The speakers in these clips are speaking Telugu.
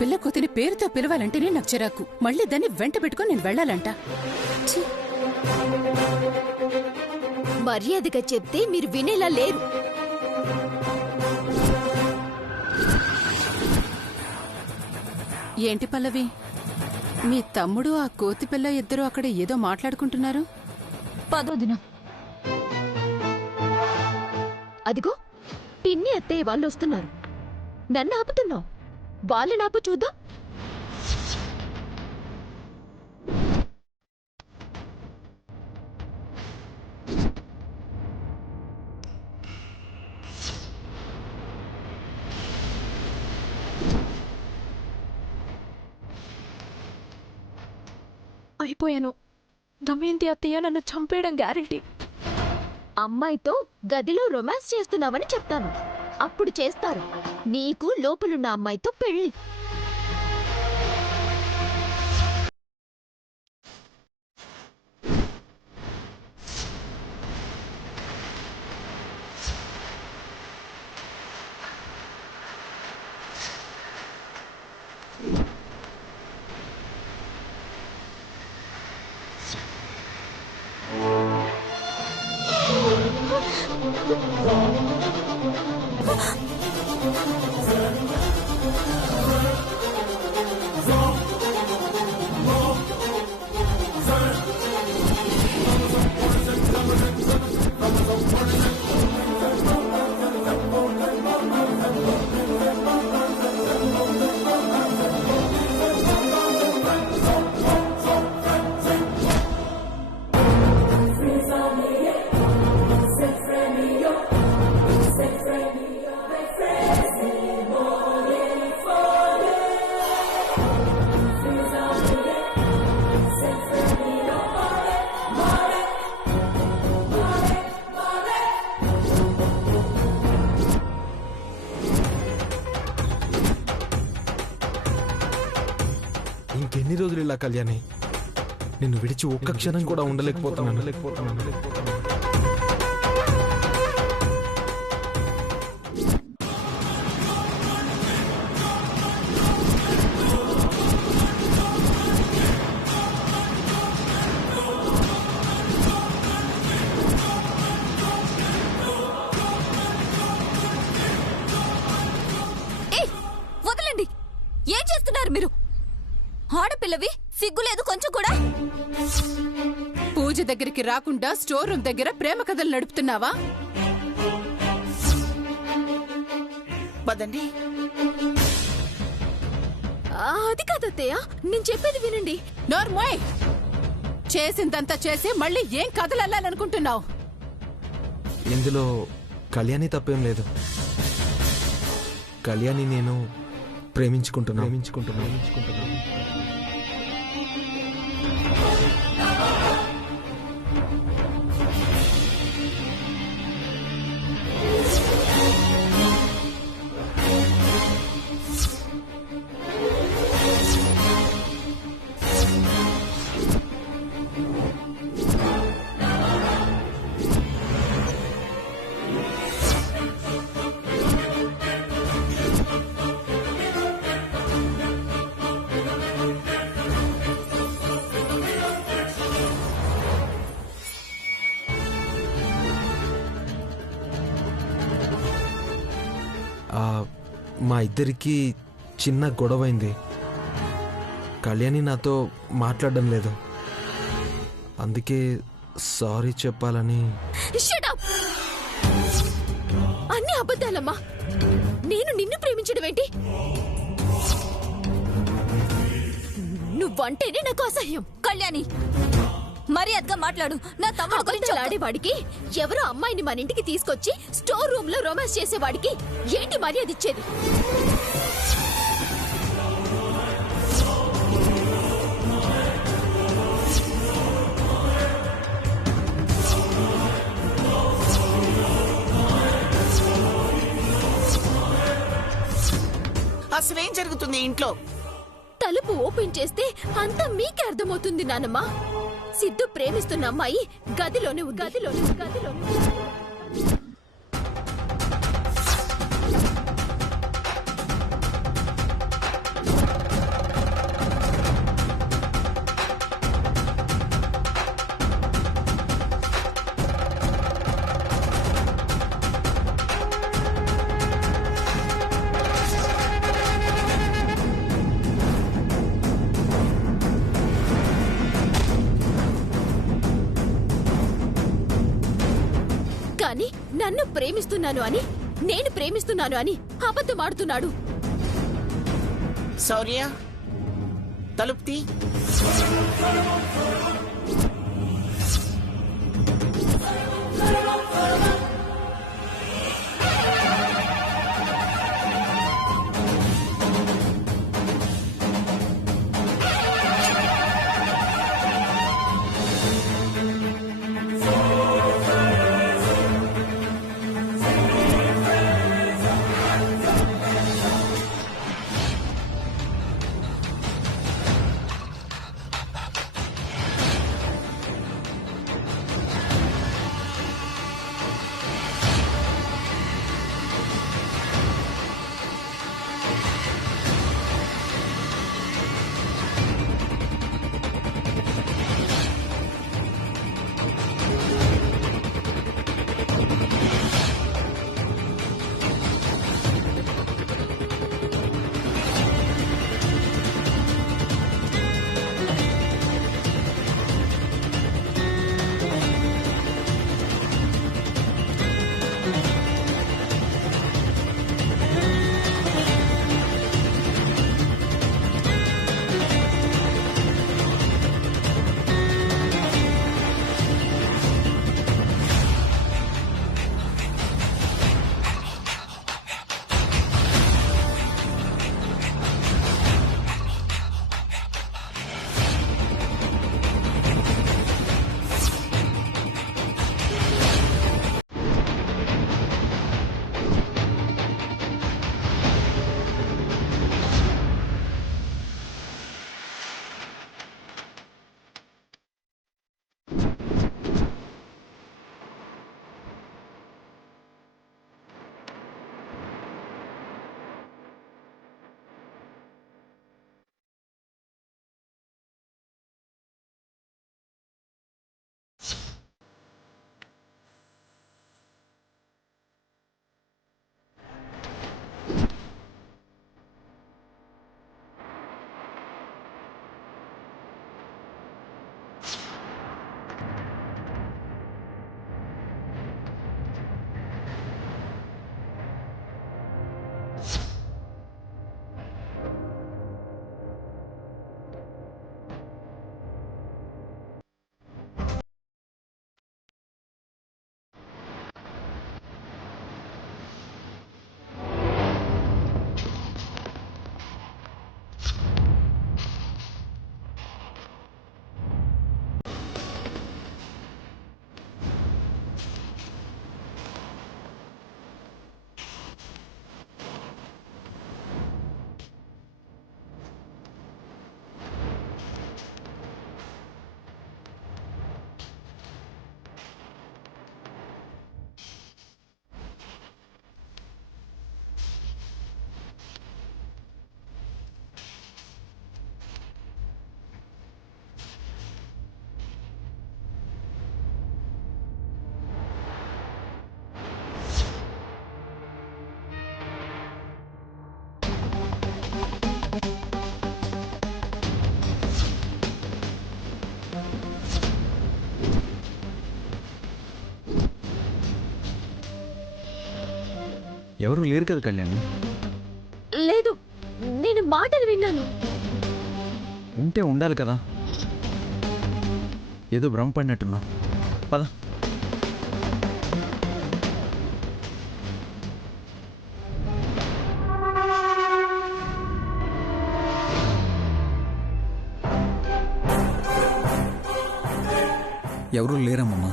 పిల్ల కూతుని పేరుతో పిలవాలంటేనే నాకు చిరాకు. మళ్ళీ దాన్ని వెంట పెట్టుకుని నేను వెళ్ళాలంట. ఛీ! మర్యాదగా చెప్తే మీరు వినేలా లేరు. ఏంటి పల్లవి, మీ తమ్ముడు ఆ కోతి పిల్ల ఇద్దరు అక్కడ ఏదో మాట్లాడుకుంటున్నారు? పదోదిన అదిగో పిన్ని అత్తయ్య వాళ్ళు వస్తున్నారు. నన్ను ఆపుతున్నావు, వాళ్ళని ఆపు చూద్దాం. అయిపోయాను. దమయంతి అత్తయ్య నన్ను చంపేయడం గ్యారెంటీ. అమ్మాయితో గదిలో రొమాన్స్ చేస్తున్నావని చెప్తాను, అప్పుడు చేస్తారు నీకు లోపలున్న అమ్మాయితో పెళ్లి. ఇంకెన్ని రోజులు ఇలా కళ్యాణి, నిన్ను విడిచి ఒక్క క్షణం కూడా ఉండలేకపోతున్నాను. వదలండి, ఏం చేస్తున్నారు మీరు? ఆడపిల్లవి, సిగ్గులేదు కొంచెం కూడా? పూజ దగ్గరికి రాకుండా స్టోర్ రూమ్ దగ్గర ప్రేమ కథలు నడుపుతున్నావా? పదండి. అది కాదత్తయ్య, నేను చెప్పేది వినండి. నోర్మోయ్, చేసిందంతా చేసి మళ్ళీ ఏం కథలు అల్లాలనుకుంటున్నావు? ఇందులో కళ్యాణి తప్పేం లేదు. కళ్యాణి నేను ప్రేమించుకుంటున్నా. మా ఇద్దరికి చిన్న గొడవైంది. కళ్యాణి నాతో మాట్లాడడం లేదు, అందుకే సారీ చెప్పాలని. అన్ని అబద్ధాలమ్మా. నేను నిన్ను ప్రేమించడం ఏంటి? నువ్వంటేనే నాకు అసహ్యం. కళ్యాణి, మర్యాదగా మాట్లాడు. నా తమ్ముడు గురించి ఆడేవాడికి, ఎవరో అమ్మాయిని మన ఇంటికి తీసుకొచ్చి స్టోర్ రూమ్ లో రొమాన్స్ చేసేవాడికి ఏంటి మర్యాద ఇచ్చేది? అసలేం జరుగుతుంది ఇంట్లో? తలుపు ఓపెన్ చేస్తే అంతా మీకే అర్థమవుతుంది నానమ్మా. సిద్ధు ప్రేమిస్తున్న అమ్మాయి గదిలోనే. నన్ను ప్రేమిస్తున్నాను అని, నేను ప్రేమిస్తున్నాను అని అబద్ధమాడుతున్నాడు. శౌర్య, తలుపు తీ. ఎవరు లేరు కదా కళ్యాణి. లేదు, నేను మాటలు విన్నాను. ఉంటే ఉండాలి కదా, ఏదో భ్రమపడినట్టున్నా. పద. ఎవరూ లేరమ్మా.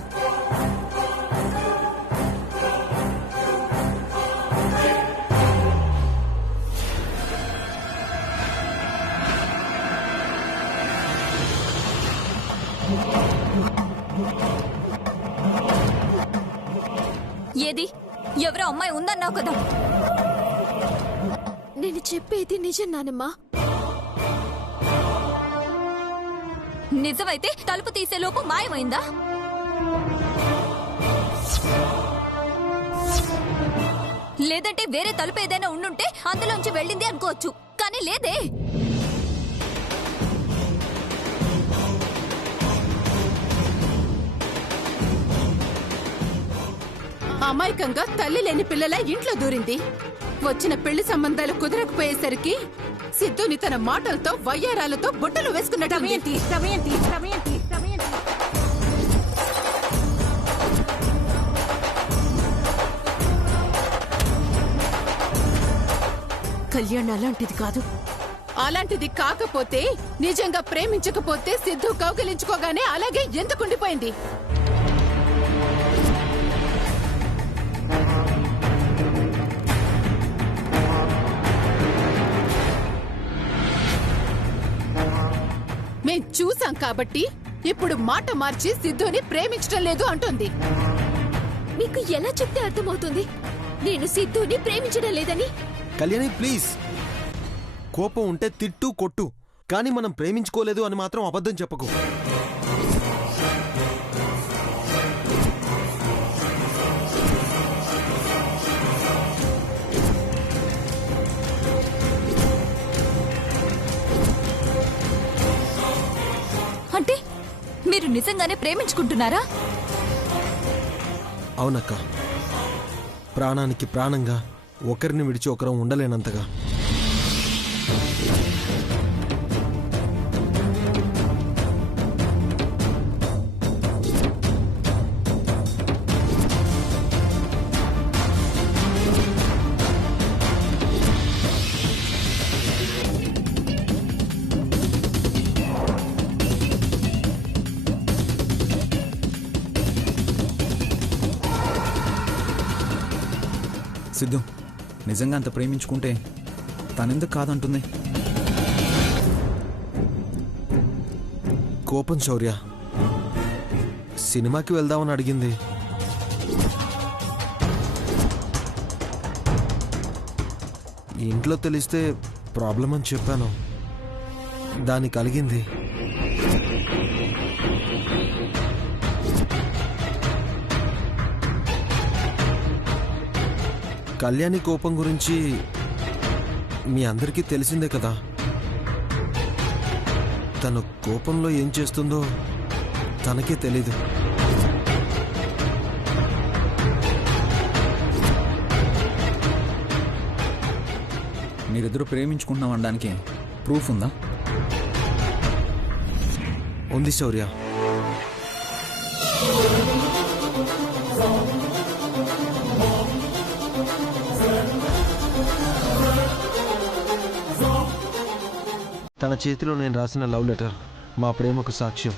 ఏది? ఎవరో అమ్మాయి ఉందన్నావు కదా. నేను చెప్పేది నిజం నానమ్మా. నిజమైతే తలుపు తీసేలోపు మాయమైందా? లేదంటే వేరే తలుపు ఏదైనా ఉండుంటే అందులోంచి వెళ్ళింది అనుకోవచ్చు, కానీ లేదే. అమాయకంగా తల్లి లేని పిల్లల ఇంట్లో దూరింది. వచ్చిన పెళ్లి సంబంధాలు కుదరకపోయేసరికి సిద్ధుని తన మాటలతో వయ్యారాలతో బుట్టలు వేసుకున్నట్టు. కళ్యాణ్ అలాంటిది కాదు. అలాంటిది కాకపోతే, నిజంగా ప్రేమించకపోతే సిద్ధు కౌగిలించుకోగానే అలాగే ఎందుకుండిపోయింది? మేం చూసాం కాబట్టి ఇప్పుడు మాట మార్చి సిద్ధుని ప్రేమించడం లేదు అంటుంది. మీకు ఎలా చెప్తే అర్థమవుతుంది నేను సిద్ధుని ప్రేమించడం లేదని? కళ్యాణి ప్లీజ్, కోపం ఉంటే తిట్టు కొట్టు, కానీ మనం ప్రేమించుకోలేదు అని మాత్రం అబద్ధం చెప్పకు. అంటే మీరు నిజంగానే ప్రేమించుకుంటున్నారా? అవునక్క, ప్రాణానికి ప్రాణంగా ఒకరిని విడిచి ఒకరం ఉండలేనంతగా. సిద్ధు, నిజంగా అంత ప్రేమించుకుంటే తనెందుకు కాదంటుంది? కోపం శౌర్య, సినిమాకి వెళ్దామని అడిగింది. ఇంట్లో తెలిస్తే ప్రాబ్లం అని చెప్పాను, దానికి కలిగింది. కళ్యాణి కోపం గురించి మీ అందరికీ తెలిసిందే కదా. తను కోపంలో ఏం చేస్తుందో తనకే తెలీదు. మీరిద్దరూ ప్రేమించుకుంటున్నాం అనడానికి ప్రూఫ్ ఉందా? ఉంది శౌర్య. తన చేతిలో నేను రాసిన లవ్ లెటర్ మా ప్రేమకు సాక్ష్యం.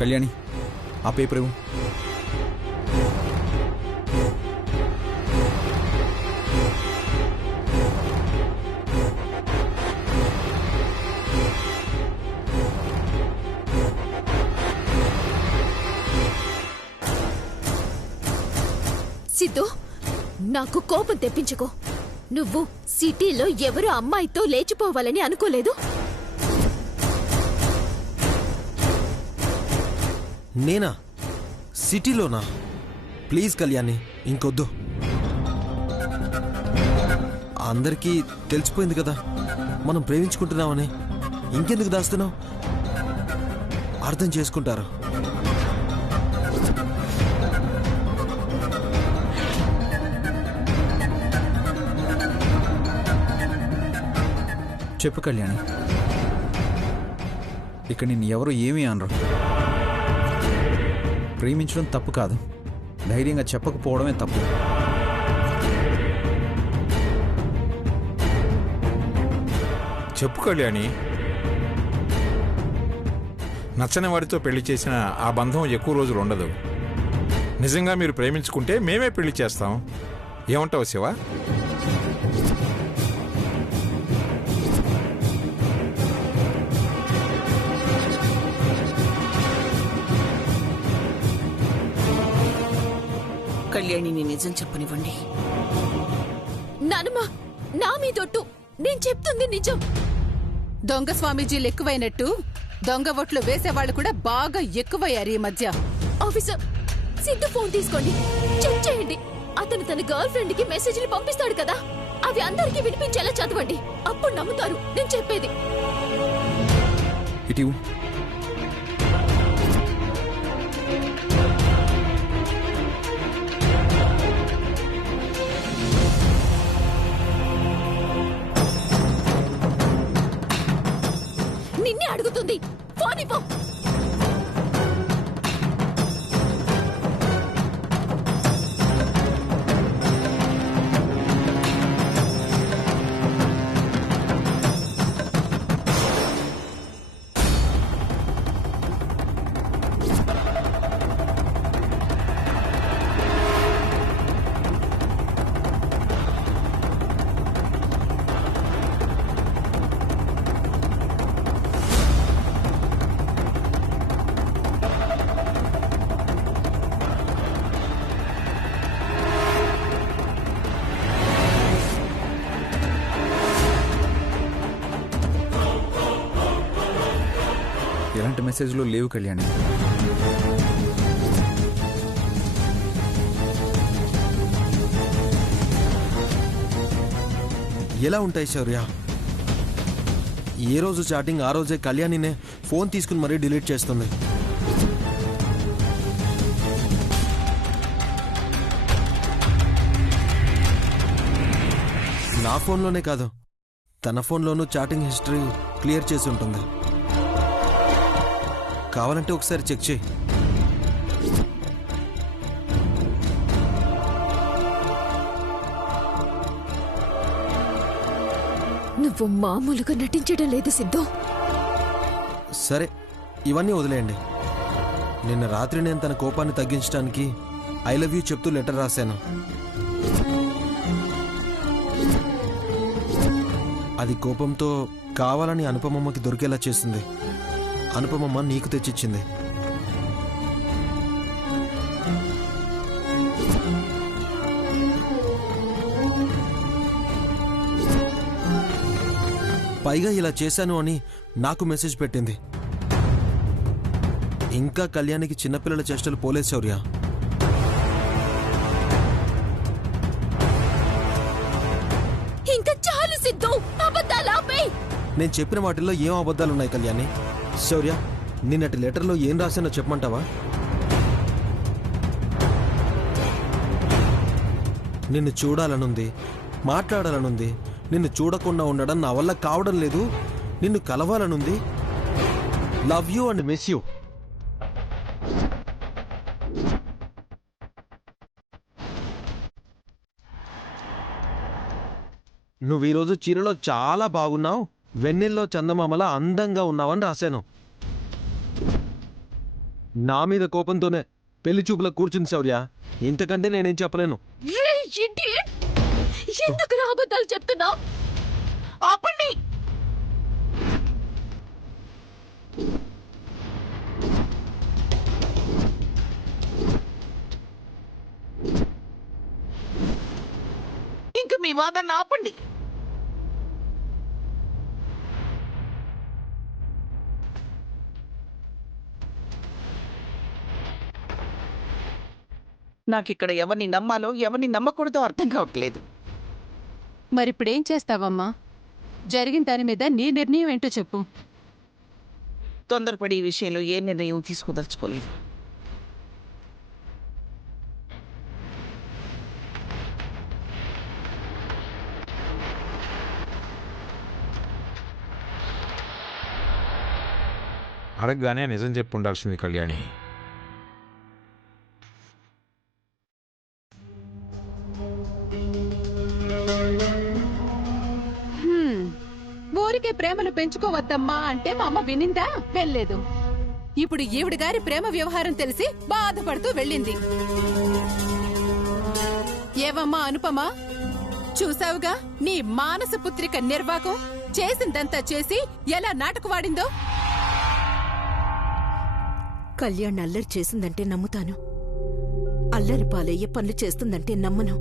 కళ్యాణి, ఆ పేపర్ ఇవ్వు. సిద్ధు, నాకు కోపం తెప్పించుకో. నువ్వు సిటీలో ఎవరు అమ్మాయితో లేచిపోవాలని అనుకోలేదు. నేనా? సిటీలోనా? ప్లీజ్ కళ్యాణి, ఇంకొద్దు. అందరికీ తెలిసిపోయింది కదా మనం ప్రేమించుకుంటున్నామని. ఇంకెందుకు దాస్తున్నావు? అర్థం చేసుకుంటారు. చెప్పు కళ్యాణి, ఇక్కడ నిన్ను ఎవరు ఏమీ అనరు. ప్రేమించడం తప్పు కాదు, ధైర్యంగా చెప్పకపోవడమే తప్పు. చెప్పు కళ్యాణి. నచ్చని వాడితో పెళ్లి చేసిన ఆ బంధం ఎక్కువ రోజులు ఉండదు. నిజంగా మీరు ప్రేమించుకుంటే మేమే పెళ్లి చేస్తాం. ఏమంటావు శివ? కళ్యాణిని నిజం చెప్పనివ్వండి. నానమ్మ, నా మీదొట్టు, నేను చెప్తుంది నిజం. దొంగ స్వామీజీలు ఎక్కువైనట్టు దొంగ ఓట్లు వేసేవాళ్ళు కూడా బాగా ఎక్కువయ్యారు ఈ మధ్య. ఆఫీసర్, సిద్ధు ఫోన్ తీసుకోండి, చెక్ చేయండి. అతను తన గర్ల్ ఫ్రెండ్ కి మెసేజ్లు పంపిస్తాడు కదా, అవి అందరికీ వినిపించేలా చదవండి. అప్పుడు నమ్ముతారు నేను చెప్పేది. ఇటు నిన్నే అడుగుతుంది, ఫోన్ ఇవ్వు. ఎలాంటి మెసేజ్లు లేవు కళ్యాణి. ఎలా ఉంటాయి శౌర్య? ఏ రోజు చాటింగ్ ఆ రోజే కళ్యాణినే ఫోన్ తీసుకుని మరీ డిలీట్ చేస్తుంది. నా ఫోన్లోనే కాదు, తన ఫోన్లోనూ చాటింగ్ హిస్టరీ క్లియర్ చేసి ఉంటుంది. కావాలంటే ఒకసారి చెక్ చేయి. నువ్వు మామూలుగా నటించడం లేదు సిద్ధు. సరే, ఇవన్నీ వదిలేయండి. నిన్న రాత్రి నేను తన కోపాన్ని తగ్గించడానికి ఐ లవ్ యూ చెప్తూ లెటర్ రాశాను. అది కోపంతో కావాలని అనుపమమ్మకి దొరికేలా చేసింది. అనుపమమ్మ నీకు తెచ్చిచ్చింది. పైగా ఇలా చేశాను అని నాకు మెసేజ్ పెట్టింది. ఇంకా కళ్యాణికి చిన్నపిల్లల చేష్టలు పోలేదు శౌర్య. ఇంకా చాలు సిద్ధు, అబద్ధాలు ఆపేయ్. నేను చెప్పిన వాటిల్లో ఏం అబద్ధాలున్నాయి కళ్యాణి? శౌర్య, నిన్నటి లెటర్లో ఏం రాశానో చెప్పమంటావా? నిన్ను చూడాలనుంది, మాట్లాడాలనుంది. నిన్ను చూడకుండా ఉండడం నా వల్ల కావడం లేదు. నిన్ను కలవాలనుంది. Love you and miss you. నువ్వు ఈరోజు చీరలో చాలా బాగున్నావు, వెన్నెల్లో చందమామలా అందంగా ఉన్నావని రాశాను. నా మీద కోపంతోనే పెళ్లి చూపులో కూర్చుంది శౌర్య. ఇంతకంటే నేనేం చెప్పలేను. ఎందుకు అబద్ధాలు చెప్తున్నావు? ఆపండి. ఇంక మీ వాదన ఆపండి. నాకిక్కడ ఎవరిని నమ్మాలో ఎవరిని నమ్మకూడదో అర్థం కావట్లేదు. మరిప్పుడేం చేస్తావమ్మా? జరిగిన దాని మీద నీ నిర్ణయం ఏంటో చెప్పు. తొందరపడి ఈ విషయంలో ఏ నిర్ణయం తీసుకోదలుచుకోలేదు. అడగగానే నిజం చెప్పు ఉండాల్సింది కళ్యాణి. ఊరికే ప్రేమను పెంచుకోవద్దమ్మా అంటే మా అమ్మ వినిందా? వెళ్ళలేదు. ఇప్పుడు ఈవిడ గారి ప్రేమ వ్యవహారం తెలిసి బాధపడుతూ వెళ్ళింది. ఏవమ్మా అనుపమా, చూసావుగా నీ మానస పుత్రిక నిర్వాకం. చేసిందంతా చేసి ఎలా నాటకవాడిందో. కళ్యాణ్ అల్లరి చేసిందంటే నమ్ముతాను, అల్లరి పాలయ్యే పనులు చేస్తుందంటే నమ్మను.